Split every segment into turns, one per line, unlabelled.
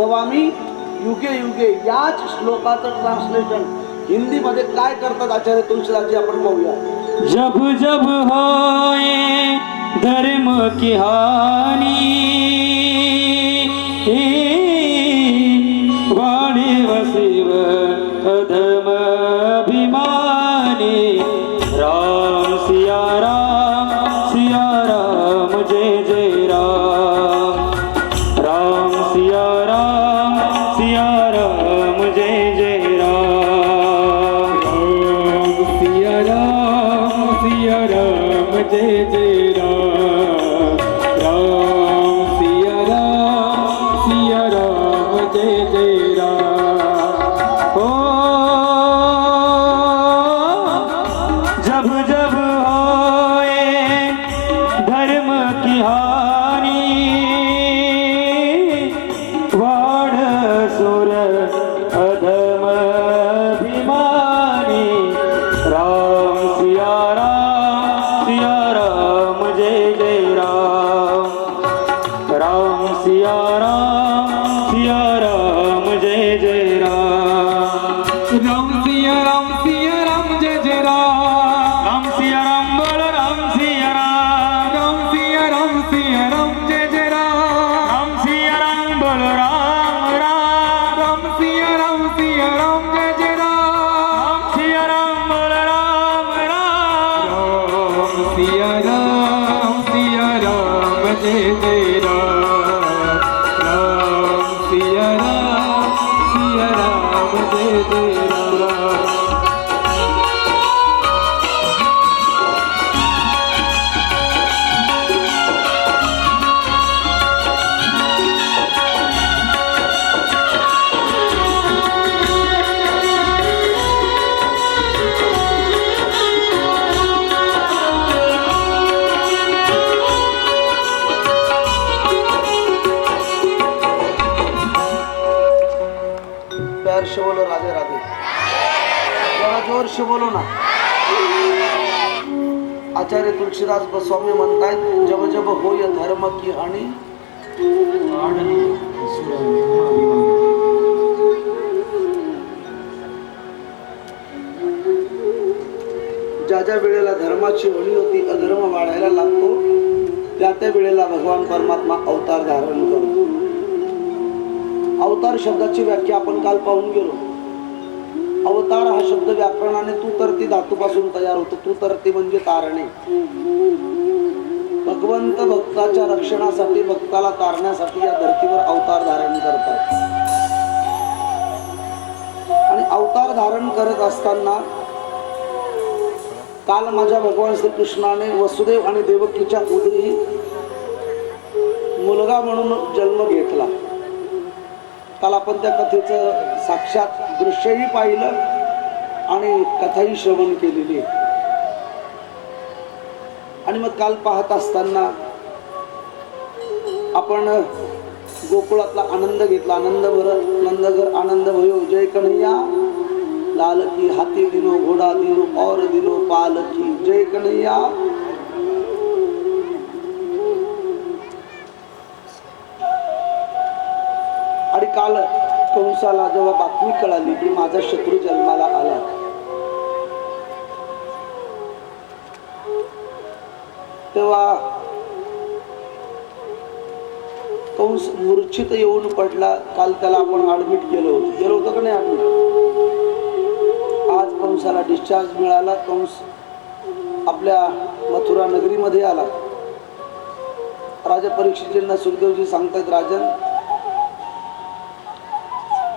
संभवामी युगे युगे याच श्लोकाचं ट्रान्सलेशन हिंदीमध्ये काय करतात आचार्य तुलसीदासजी आपण पाहूया
जब जब होए धर्म की हानी वाणी वसिव अधम अभिमानी। राम सिया राम सिया राम जय। जब जब राम राम सिया राम सिया
आचार्य तुलसीदास गोस्वामी म्हणतायत जब जब होय धर्म की आणि ज्या ज्या वेळेला धर्माची होणी होती अधर्म वाढायला लागतो त्या त्या वेळेला भगवान परमात्मा अवतार धारण करतो अवतार शब्दाची व्याख्या आपण काल पाहून गेलो. अवतार हा शब्द व्याकरणाने तू तरती धातूपासून तयार होतो. तू तरती म्हणजे तारणे. भगवंत भक्ताच्या रक्षणासाठी भक्ताला तारण्यासाठी या धर्तीवर अवतार धारण करतात. आणि अवतार धारण करत असताना काल माझ्या भगवान श्रीकृष्णाने वसुदेव आणि देवकीच्या उदरी मुलगा म्हणून जन्म घेतला. काल आपण त्या कथेचं साक्षात दृश्यही पाहिलं आणि कथाही श्रवण केलेली. आणि मग काल पाहत असताना आपण गोकुळातला आनंद घेतला. आनंद भर नंदघर आनंद भयो जय कन्हैया. लाल की हाती दिनो घोडा दिनो और दिनो पाल की जय कन्हैया. काल कंसाला जेव्हा बातमी कळाली की माझा शत्रू जन्माला आला. तेव्हा कंस मूर्छित येऊन पडला. काल त्याला आपण ऍडमिट केलो होतो. गेलो होतो का नाही ऍडमिट आज कंसाला डिस्चार्ज मिळाला. कंस आपल्या मथुरा नगरीमध्ये आला. राजा परीक्षित सुखदेवजी सांगतायत राजन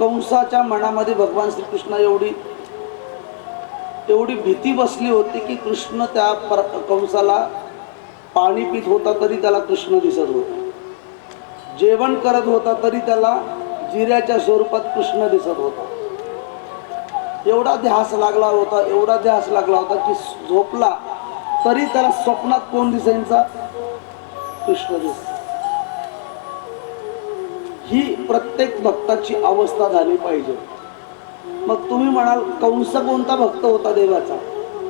कंसाच्या मनामध्ये भगवान श्रीकृष्ण एवढी एवढी भीती बसली होती की कृष्ण त्या पर कंसाला पाणी पित होता तरी त्याला कृष्ण दिसत होता. जेवण करत होता तरी त्याला जिऱ्याच्या स्वरूपात कृष्ण दिसत होता. एवढा ध्यास लागला होता एवढा ध्यास लागला होता की झोपला तरी त्याला स्वप्नात कोण दिसायचा कृष्ण दिस ही प्रत्येक भक्ताची अवस्था झाली पाहिजे. मग तुम्ही म्हणाल कंस कोणता भक्त होता देवाचा?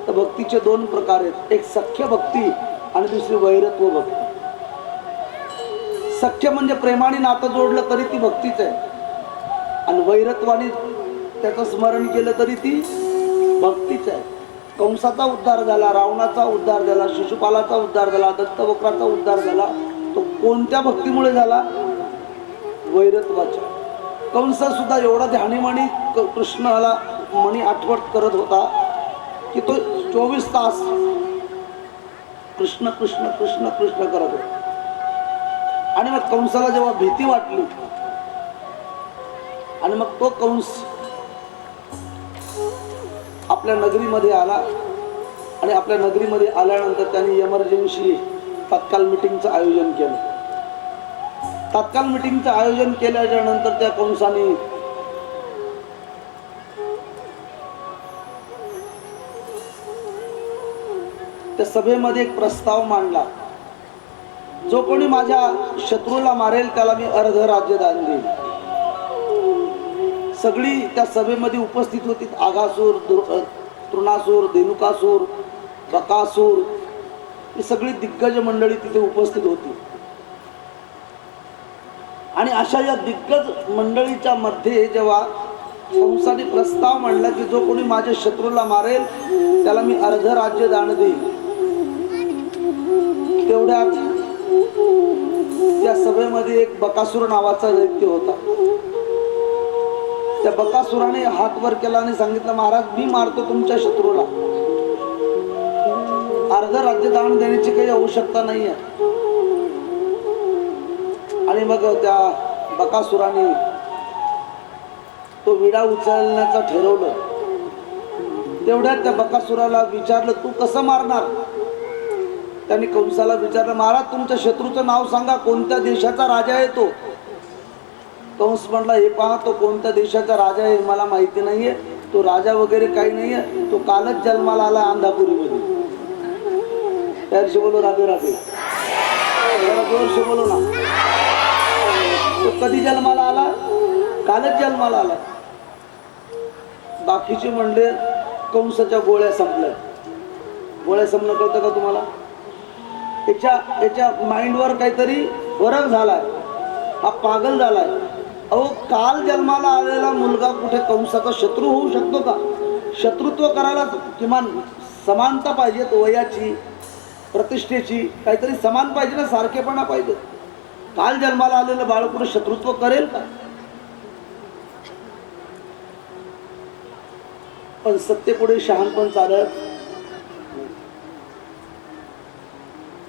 तर भक्तीचे दोन प्रकार आहेत. एक सख्य भक्ती आणि दुसरी वैरत्व भक्ती. सख्य म्हणजे प्रेमाने नातं जोडलं तरी ती भक्तीच आहे. आणि वैरत्वाने त्याचं स्मरण केलं तरी ती भक्तीच आहे. कंसाचा उद्धार झाला रावणाचा उद्धार झाला शिशुपालाचा उद्धार झाला दत्तवक्राचा उद्धार झाला तो कोणत्या भक्तीमुळे झाला? वैरत्वाच्या. कंस सुद्धा एवढा ध्यानीमणी क- कृष्णाला मणी आठवट करत होता की तो चोवीस तास कृष्ण कृष्ण कृष्ण कृष्ण करत होता. आणि मग कंसाला जेव्हा भीती वाटली आणि मग तो कंस आपल्या नगरीमध्ये आला आणि आपल्या नगरीमध्ये आल्यानंतर त्यांनी एमर्जन्सी तत्काल मिटिंगचं आयोजन केलं. तात्काळ मिटिंगचं आयोजन केल्याच्यानंतर त्या कंसाने त्या सभेमध्ये एक प्रस्ताव मांडला. जो कोणी माझ्या शत्रूला मारेल त्याला मी अर्ध राज्य दान सगळी त्या सभेमध्ये उपस्थित होती आघासूर तृणासूर धेनुकासूर बकासूर ही सगळी दिग्गज मंडळी तिथे उपस्थित होती. आणि अशा या दिग्गज मंडळीच्या मध्ये जेव्हा कंसाने प्रस्ताव मांडला की जो कोणी माझ्या शत्रूला मारेल त्याला मी अर्ध राज्य दान देईन. तेवढ्यात त्या सभेमध्ये एक बकासूर नावाचा व्यक्ती होता. त्या बकासुराने हात वर केला आणि सांगितलं महाराज मी मारतो तुमच्या शत्रूला. अर्ध राज्य दान देण्याची काही आवश्यकता नाही आहे आणि मग त्या बकासुराने तो विडा उचलण्याचं ठरवलं. तेवढ्यात त्या बकासुराला विचारलं तू कसं मारणार? त्यांनी कंसाला विचारलं महाराज तुमच्या शत्रूचं नाव सांगा कोणत्या देशाचा राजा आहे तो? कंस म्हणला हे पहा तो कोणत्या देशाचा राजा आहे हे मला माहिती नाहीये. तो राजा वगैरे काही नाहीये. तो कालच जन्माला आला अंधापुरीमध्ये. त्याशी बोलो राधे राधे. जोरशी बोलो ना तो कधी जन्माला आला? कालच जन्माला आला. बाकीचे म्हणले कंसाच्या गोळ्या संपल्या. गोळ्या संपलं कळतं का तुम्हाला? याच्या याच्या माइंडवर काहीतरी फरक झालाय. हा पागल झालाय. अहो काल जन्माला आलेला मुलगा कुठे कंसाचा शत्रू होऊ शकतो का? शत्रुत्व करायला किमान समानता पाहिजेत वयाची प्रतिष्ठेची काहीतरी समान पाहिजे ना सारखेपणा पाहिजे काल जन्माला आलेलं बाळ शत्रुत्व करेल का? पण सत्तेपुढे शहाणपण चालत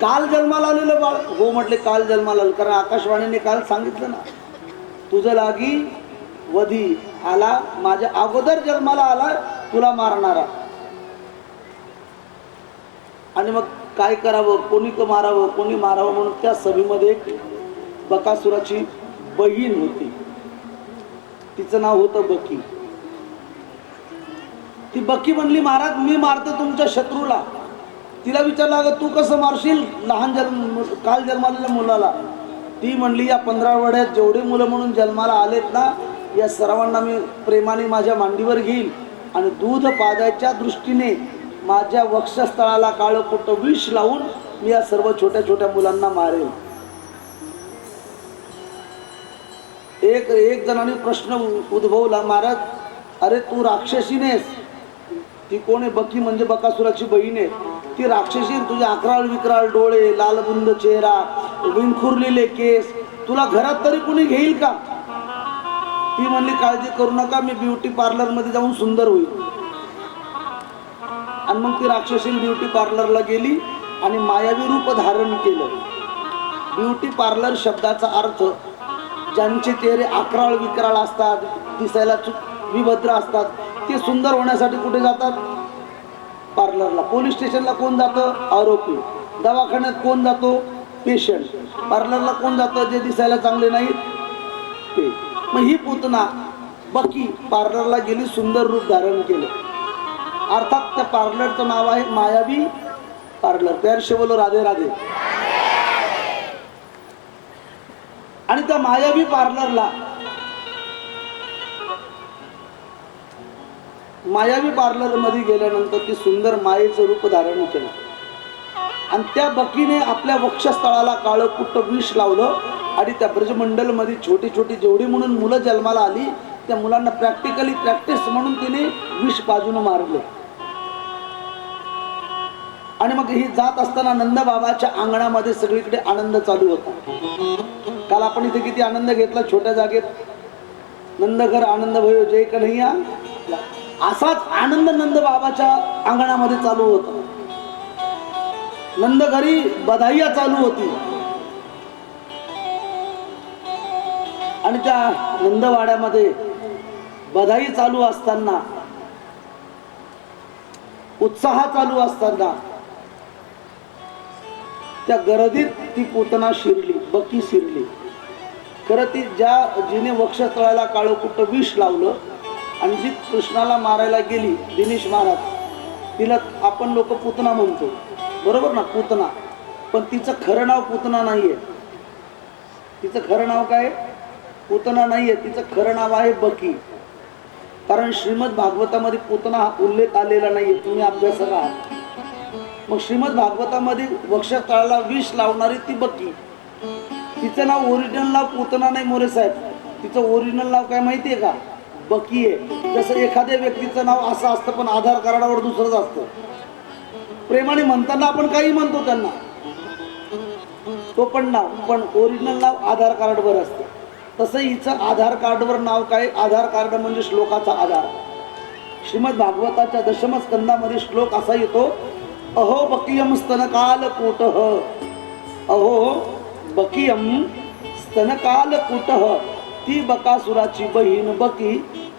काल जन्माला आलेलं बाळ हो म्हटले काल जन्माला आलं कारण आकाशवाणीने काल सांगितलं ना तुझं लागी वधी आला माझ्या अगोदर जन्माला आला तुला मारणारा. आणि मग काय करावं कोणी क मारावं कोणी मारावं म्हणून त्या सभेमध्ये एक बकासुराची बहीण होती. तिचं नाव होतं बकी. ती बकी म्हणली महाराज मी मारतो तुमच्या शत्रूला. तिला विचारलं अगं तू कसं मारशील लहान जन्म काल जन्मालेल्या मुलाला? ती म्हणली या पंधरा वड्यात जेवढे मुलं म्हणून जन्माला आलेत ना या सर्वांना मी प्रेमाने माझ्या मांडीवर घेईल आणि दूध पाजायच्या दृष्टीने माझ्या वक्षस्थळाला काळं कुठं विष लावून मी या सर्व छोट्या छोट्या मुलांना मारेल. एक एक जणाने प्रश्न उद्भवला महाराज अरे तू राक्षसीनेस ती कोण आहे? बकी म्हणजे बकासुराची बहीण आहे. ती राक्षसी तुझे अकराळ विकराळ डोळे लालबुंद चेहरा विणखुरलेले केस तुला घरात तरी कुणी घेईल का? ती म्हणली काळजी करू नका मी ब्युटी पार्लरमध्ये जाऊन सुंदर होईल. आणि मग ती राक्षसी ब्युटी पार्लरला गेली आणि मायावी रूप धारण केलं. ब्युटी पार्लर शब्दाचा अर्थ ज्यांचे चेहरे अकराळ विकराळ असतात दिसायला विभद्र असतात ते सुंदर होण्यासाठी कुठे जातात? पार्लरला. पोलीस स्टेशनला कोण जातं? आरोपी. दवाखान्यात कोण जातो? पेशंट. पार्लरला कोण जातं? जे दिसायला चांगले नाहीत? ते. मग ही पुतना बकी पार्लरला गेली सुंदर रूप धारण केलं. अर्थात त्या पार्लरचं नाव आहे मायावी पार्लर. प्यार शिवलो राधे राधे. आणि त्या मायावी पार्लरला मायावी पार्लरमध्ये गेल्यानंतर ती सुंदर मायेचं रूप धारण केलं. आणि त्या बकीने आपल्या वक्षस्थळाला काळं कुट्ट विष लावलं आणि त्या ब्रजमंडलमध्ये छोटी छोटी जेवढी म्हणून मुलं जन्माला आली त्या मुलांना प्रॅक्टिकली प्रॅक्टिस म्हणून तिने विष बाजून मारलं. आणि मग ही जात असताना नंदबाबाच्या अंगणामध्ये सगळीकडे आनंद चालू होता. काल आपण इथे किती आनंद घेतला छोट्या जागेत. नंदघर आनंद भयो जय कन्हैया. असाच आनंद नंद बाबाच्या अंगणामध्ये चालू होता. नंदघरी बधाईया चालू होती. आणि त्या नंदवाड्यामध्ये बधाई चालू असताना उत्साह चालू असताना त्या गरदीत ती पुतना शिरली बकी शिरली. खरं ती ज्या जिने वक्षस्थळाला काळं कुठं विष लावलं आणि जी कृष्णाला मारायला गेली दिनेश महाराज तिला आपण लोक पुतना म्हणतो. बरोबर ना? पुतना. पण तिचं खरं नाव पुतना आहे तिचं खरं नाव काय? पुतना आहे तिचं खरं नाव आहे बकी. कारण श्रीमद भागवतामध्ये पुतना हा उल्लेख आलेला नाही आहे तुम्ही अभ्यासक आहात मग श्रीमद भागवतामध्ये वक्षस्थळाला विष लावणारी ती बकी तिचं नाव ओरिजिनल नाव पुतना नाही मोरे साहेब. तिचं ओरिजिनल नाव काय माहितीये का? बकी आहे. जसं एखाद्या व्यक्तीचं नाव असं असतं पण आधार कार्डावर दुसरंच असतं. प्रेमाने म्हणताना आपण काही म्हणतो त्यांना. तो पण नाव पण ओरिजिनल नाव आधार कार्डवर असतं. तसं हिचं आधार कार्डवर नाव काय? आधार कार्ड म्हणजे श्लोकाचा आधार. श्रीमद भागवताच्या दशमस्कंदामध्ये श्लोक असा येतो अहो बकियम स्तनकाल कुट अहो बकियम स्तनकाल कुट ती बकासुराची बहीण बकी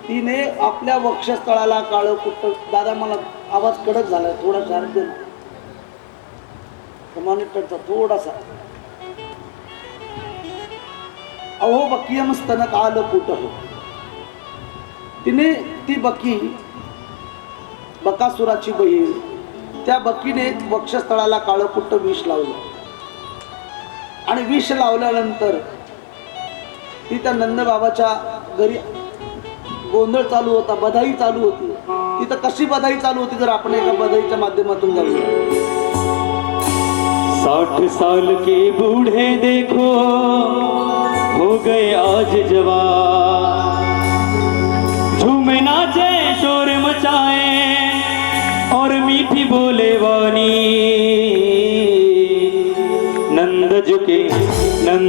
तिने आपल्या वक्षस्थळाला काळ कुट दादा मला आवाज कडक झालाय थोडा शार्प दे मॉनिटरचा थोडासा. अहो बकियम स्तनकाल कुट तिने ती बकी बकासुराची बहीण त्या बकीने वक्षस्थळाला काळं विष लावलं. आणि विष लावल्यानंतर ती त्या नंदबाबाच्या घरी गोंधळ चालू होता बधाई चालू होती. तिथं कशी बधाई चालू होती जर आपण एका बधाईच्या माध्यमातून जाऊया?
साठ साल के बूढ़े देखो हो गए आज जवान. झूमे नाचे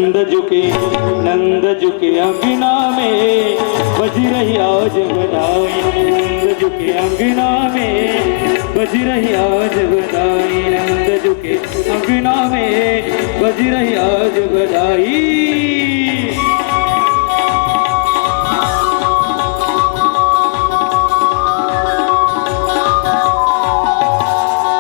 नंद झुके नंद झुके अंगना में बज रही आज बधाई। नंद झुके अंगना में बज रही आज बधाई। नंद झुके अंगना में बज रही आज बधाई।